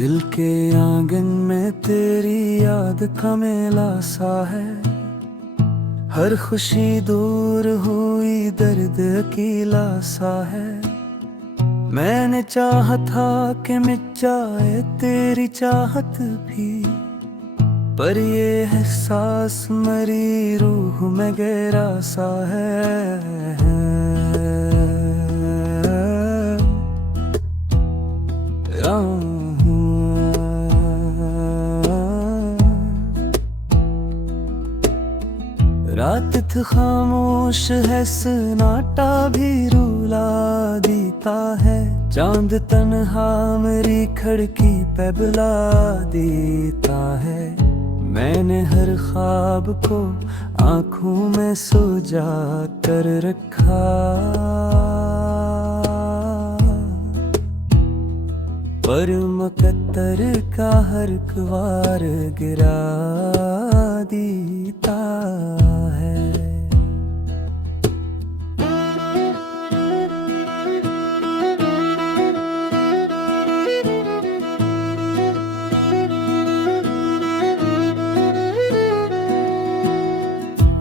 दिल के आंगन में तेरी याद का मेला सा है। हर खुशी दूर हुई, दर्द अकेला सा है। मैंने चाहा था कि मिट जाए तेरी चाहत भी, पर ये एहसास मरी रूह में गहरा सा है। रात थ खामोश है, सन्नाटा भी रुला देता है। चांद तन्हा मेरी खिड़की पे बुला देता है। मैंने हर ख्वाब को आंखों में सजा कर रखा, पर मुकद्दर का हर ख्वार गिरा देता है।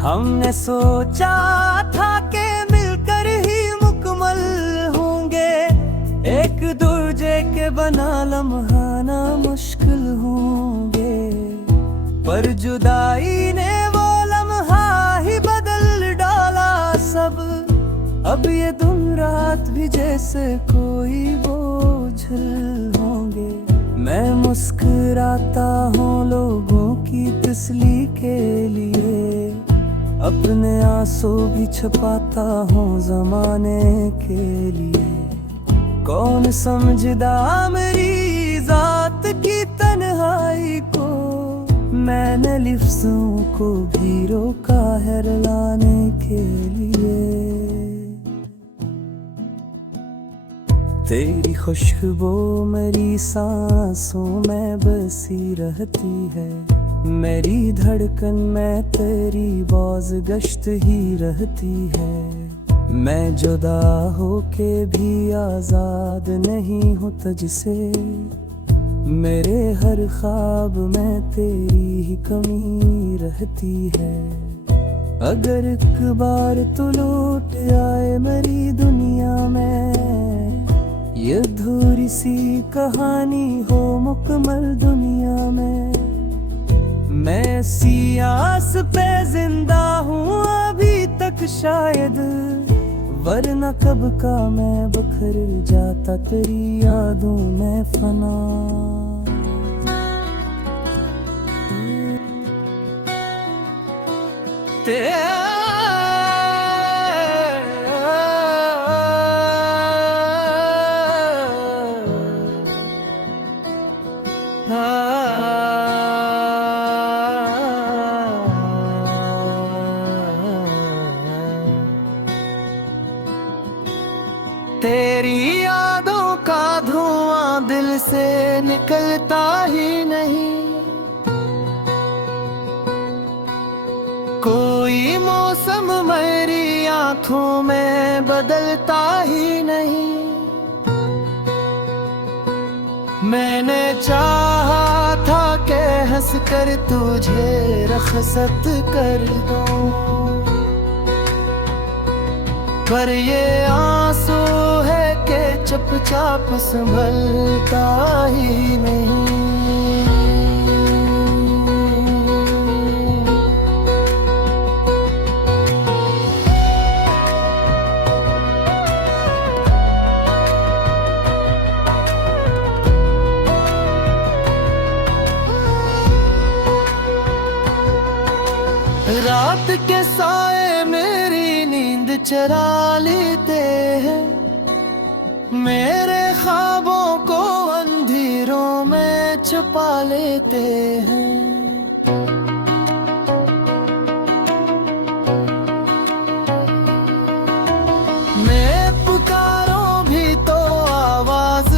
हमने सोचा था कि मिलकर ही मुकम्मल होंगे, एक दूजे के बना लम्हा ना मुश्किल होंगे। पर जुदाई ने वो लम्हा ही बदल डाला सब। अब ये दिन रात भी जैसे कोई बोझल होंगे। मैं मुस्कुराता हूँ लोगों की तसल्ली के लिए, अपने आंसू भी छुपाता हूँ जमाने के लिए। कौन समझदा मेरी जात की तन्हाई को, मैंने लफ्ज़ों को भी रोका है रुलाने के लिए। तेरी खुशबू मेरी सांसों में बसी रहती है। मेरी धड़कन में तेरी बाज़ गश्त ही रहती है। मैं जुदा होके भी आज़ाद नहीं हूँ तुझसे। मेरे हर ख्वाब में तेरी ही कमी रहती है। अगर एक बार तू लौट आए मेरी दुनिया में, ये अधूरी सी कहानी हो मुकम्मल दुनिया में। मैं सी आस पे जिंदा हूँ अभी तक शायद, वरना कब का मैं बखर जाता तेरी यादों में फना। तेरी यादों का धुआं दिल से निकलता ही नहीं। कोई मौसम मेरी आंखों में बदलता ही नहीं। मैंने चाहा था कि हंस कर तुझे रखसत कर दूं, पर ये आंसू है कि चुपचाप संभलता ही नहीं। रात के साए मेरी नींद चरा लेते हैं। मेरे ख्वाबों को अंधेरों में छुपा लेते हैं। मैं पुकारूं भी तो आवाज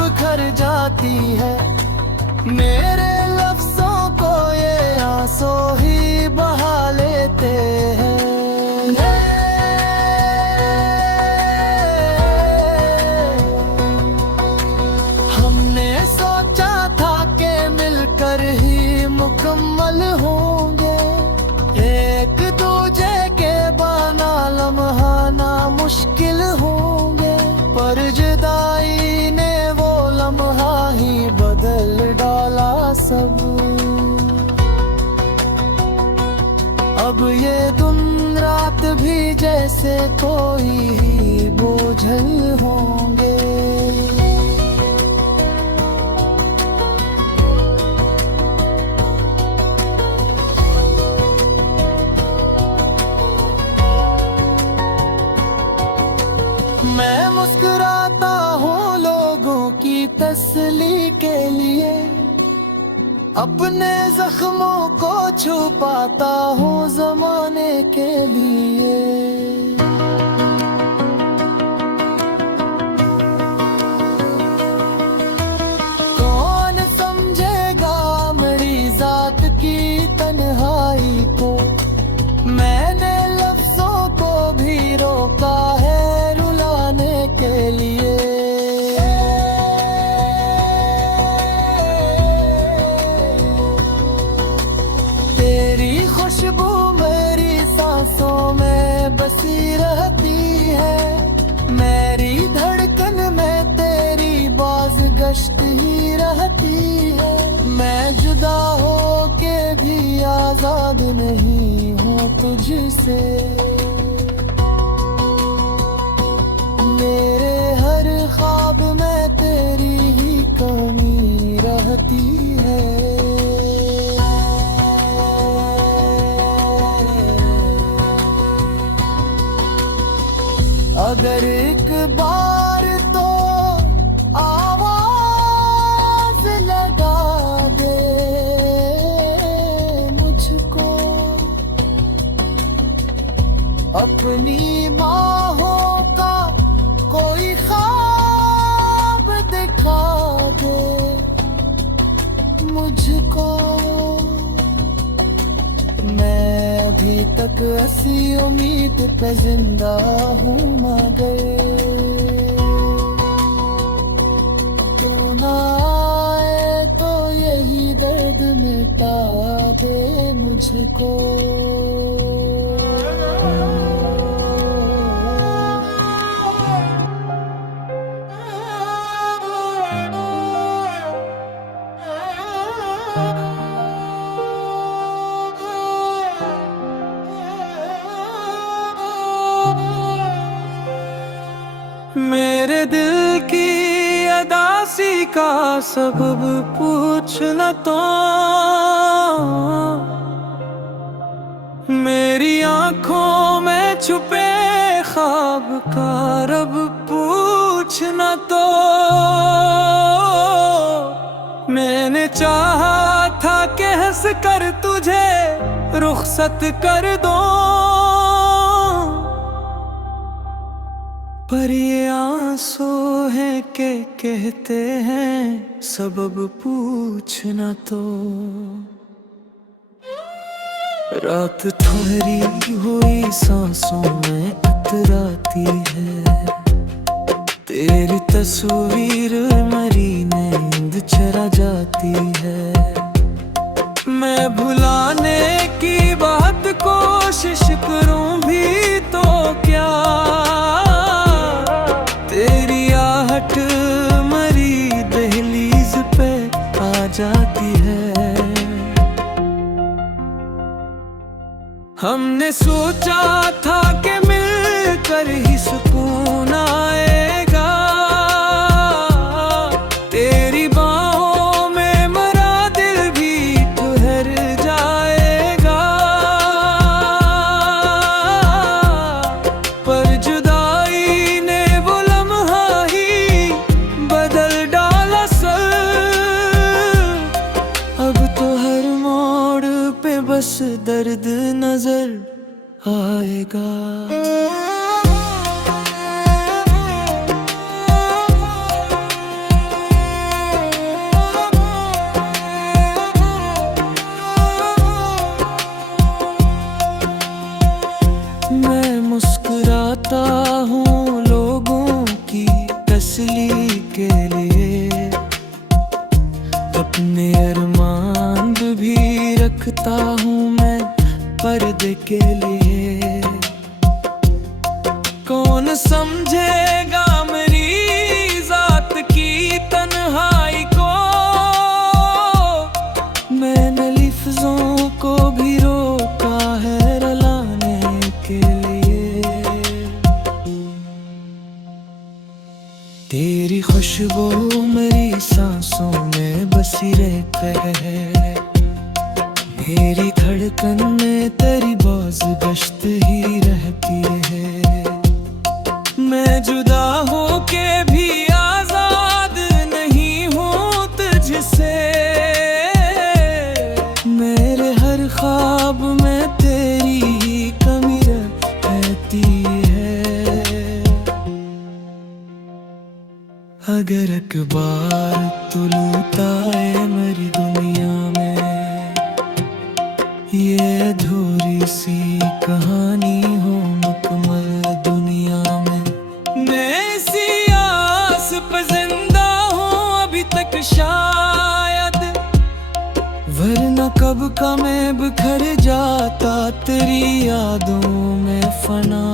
बिखर जाती है। मेरे लफ्जों को ये आंसू ही बहा लेते हैं। हमने सोचा मुकम्मल होंगे। एक दूजे के बना लम्हा ना मुश्किल होंगे, पर जुदाई ने वो लम्हा ही बदल डाला सब। अब ये दिन रात भी जैसे कोई ही बोझल होंगे। मैं मुस्कुराता हूँ लोगों की तसल्ली के लिए, अपने जख्मों को छुपाता हूँ जमाने के लिए। कौन समझेगा मेरी जात की तन्हाई को, मैंने लफ्जों को भी रोका है रुलाने के लिए। खुशबू मेरी सांसों में बसी रहती है, मेरी धड़कन में तेरी बाज़गश्त ही रहती है। मैं जुदा हो के भी आजाद नहीं हूँ तुझसे, मेरे हर ख्वाब में तेरी ही कमी रहती है। अगर एक बार तो आवाज लगा दे मुझको, अपनी बाहों का कोई ख्वाब दिखा दे मुझको। मैं अभी तक ऐसी उम्मीद पे जिंदा हूँ मगर तू ना आए तो यही दर्द मिटा दे मुझको। मेरे दिल की अदासी का सबब पूछना तो, मेरी आंखों में छुपे ख्वाब का रब पूछना तो। मैंने चाहा था कि हंस कर तुझे रुखसत कर दो, पर ये आंसू है के कहते हैं सबब पूछना तो। रात ठहरी हुई सांसों में इतराती है, तेरी तस्वीर मरी नींद चरा जाती है। मैं भुलाने की बात कोशिश करूं भी तो क्या, तेरी आहट मरी दहलीज पे आ जाती है। हमने सोचा था कि मिलकर ही सुकून आएगा, तेरी बाहों में मरा दिल भी ठहर जाएगा। पर जुदाई ने वो लम्हा ही बदल डाला सब, अब तो हर मोड़ पे बस दर्द नजर आएगा। मैं मुस्कुराता हूँ लोगों की तसल्ली के लिए, अपने अरमान भी पर्दे के लिए। कौन समझेगा मेरी जात की तन्हाई को, मैंने लफ्जों को भी रोका है रुलाने के लिए। तेरी खुशबू मेरी सांसों में बसी रहती है, मेरी धड़कन में तेरी बाज़ गश्त ही रहती है। मैं जुदा होके भी आजाद नहीं हूँ तुझसे, मेरे हर ख्वाब में तेरी ही कमी रहती है। अगर एक बार तू लौट आए मेरी दुनिया में, ये अधूरी सी कहानी हो मुकम्मल दुनिया में। मैं इसी आस पे जिंदा हूँ अभी तक शायद, वरना कब का मैं बिखर जाता तेरी यादों में फना।